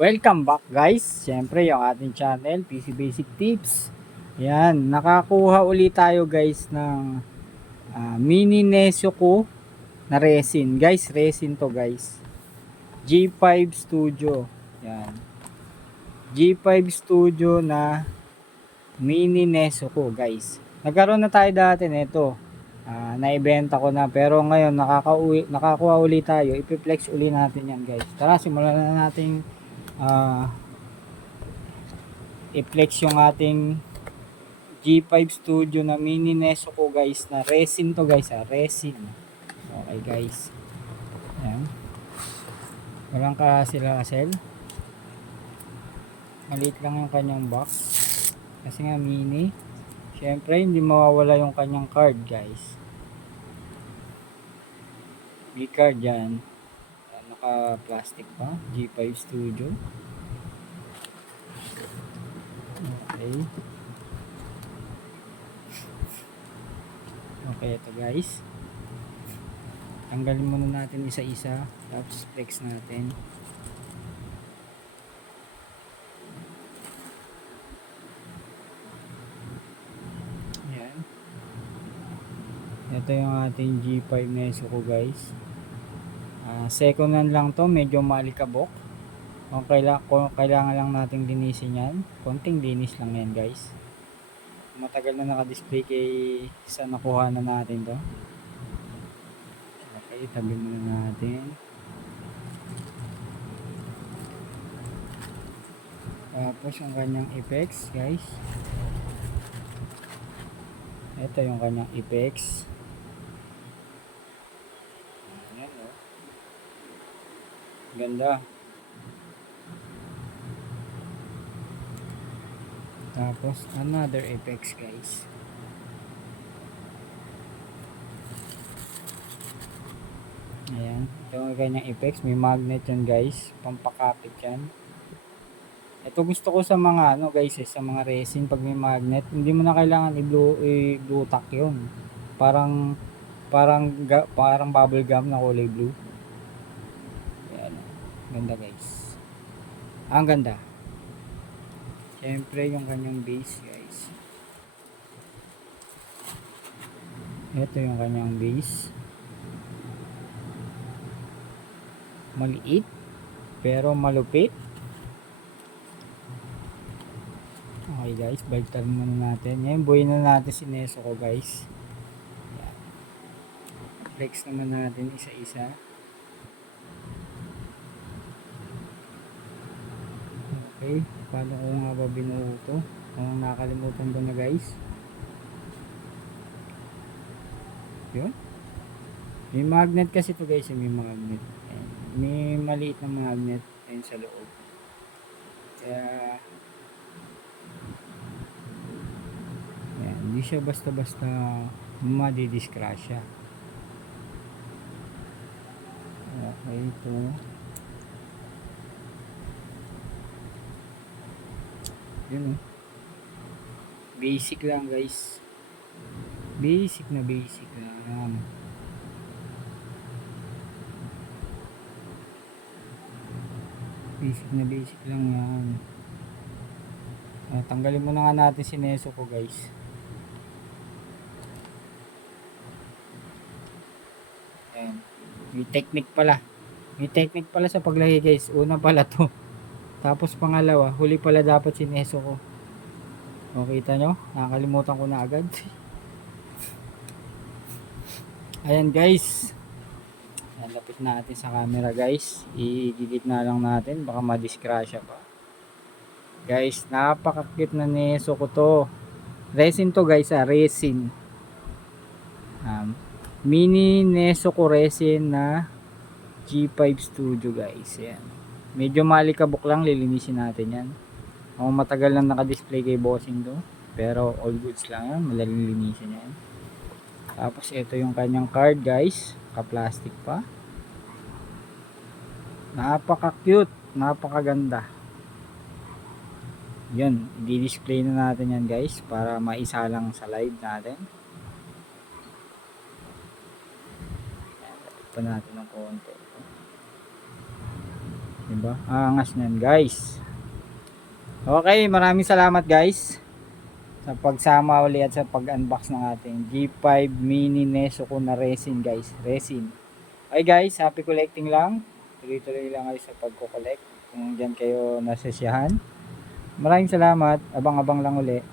Welcome back guys. Siyempre yung ating channel, PC Basic Tips. Yan, nakakuha ulit tayo guys ng mini Nezuko na resin. Guys, resin to guys. G5 Studio. Yan. G5 Studio na mini Nezuko guys. Nagkaroon na tayo dati nito. Naibenta ko na pero ngayon nakakuha ulit tayo. Ipi-flex ulit natin yan guys. Tara, simulan na natin i-flex yung ating G5 Studio na mini Nezuko guys, na resin to guys, resin. Okay guys, ayan, walang kasil, maliit lang yung kanyang box kasi nga mini. Syempre hindi mawawala yung kanyang card guys, may card yan, naka plastic pa, G5 Studio. Okay, ito guys, tanggalin muna natin isa-isa, tapos flex natin. Ayan, ito yung ating G5 Nezuko guys. Second hand lang to, medyo malikabok. Kung kailangan lang nating linisin yan, konting linis lang yan guys. Matagal na naka-display kay sa nakuha na natin to. Okay, tabi muna natin. Tapos yung kanyang effects guys, ito yung kanyang effects. Ayan, oh. Ganda. Tapos another effects guys, ayan, ito yung kanyang effects. May magnet yan guys, pampakapit yan. Ito gusto ko sa mga guys, sa mga resin, pag may magnet hindi mo na kailangan i-blue tack yun. Parang bubble gum na kulay blue. Ayan, ganda guys, ang ganda. Siyempre yung kanyang base guys, ito yung kanyang base, maliit pero malupit. Okay guys, baliktad muna natin. Ngayon buhay na natin si Nezuko guys. Ayan, flex naman natin isa-isa. Okay, paano ko nga ba binuo ito? Kung nakalimutan ko na guys. Yun, may magnet kasi ito guys, may magnet. Ayan, may maliit na magnet ayun sa loob. Kaya ayan, hindi siya basta-basta madidiskrasya. Okay, ito yun, basic lang guys, basic lang, basic lang yan. Tanggalin muna nga natin si Nezuko guys. Ayan, may technique pala sa paglagay guys. Una pala to, tapos pangalawa, huli pala dapat si Nezuko. O, kita nyo, nakakalimutan ko na agad. Ayan guys, lapit natin sa camera guys, i-delete na lang natin, baka madiskrasya pa guys. Napaka-cute na Nezuko to, resin to guys, resin, mini Nezuko resin na G5 Studio guys. Ayan, medyo malikabok lang, lilinisin natin yan. Matagal lang naka-display kay bossing to, pero all goods lang yan, madaling linisin yan. Tapos ito yung kanyang card guys, ka-plastic pa. Napaka-cute, napakaganda. Yun, i-display na natin yan guys para maisalang sa live natin. Lapit pa natin ng konti. Diba? Angas niyan guys. Okay, maraming salamat guys sa pagsama uli at sa pag-unbox ng ating G5 Mini Nesoco na resin guys. Resin. Okay guys, happy collecting lang. Tuloy-tuloy lang kayo sa pagko-collect. Kung dyan kayo nasasyahan. Maraming salamat. Abang-abang lang uli.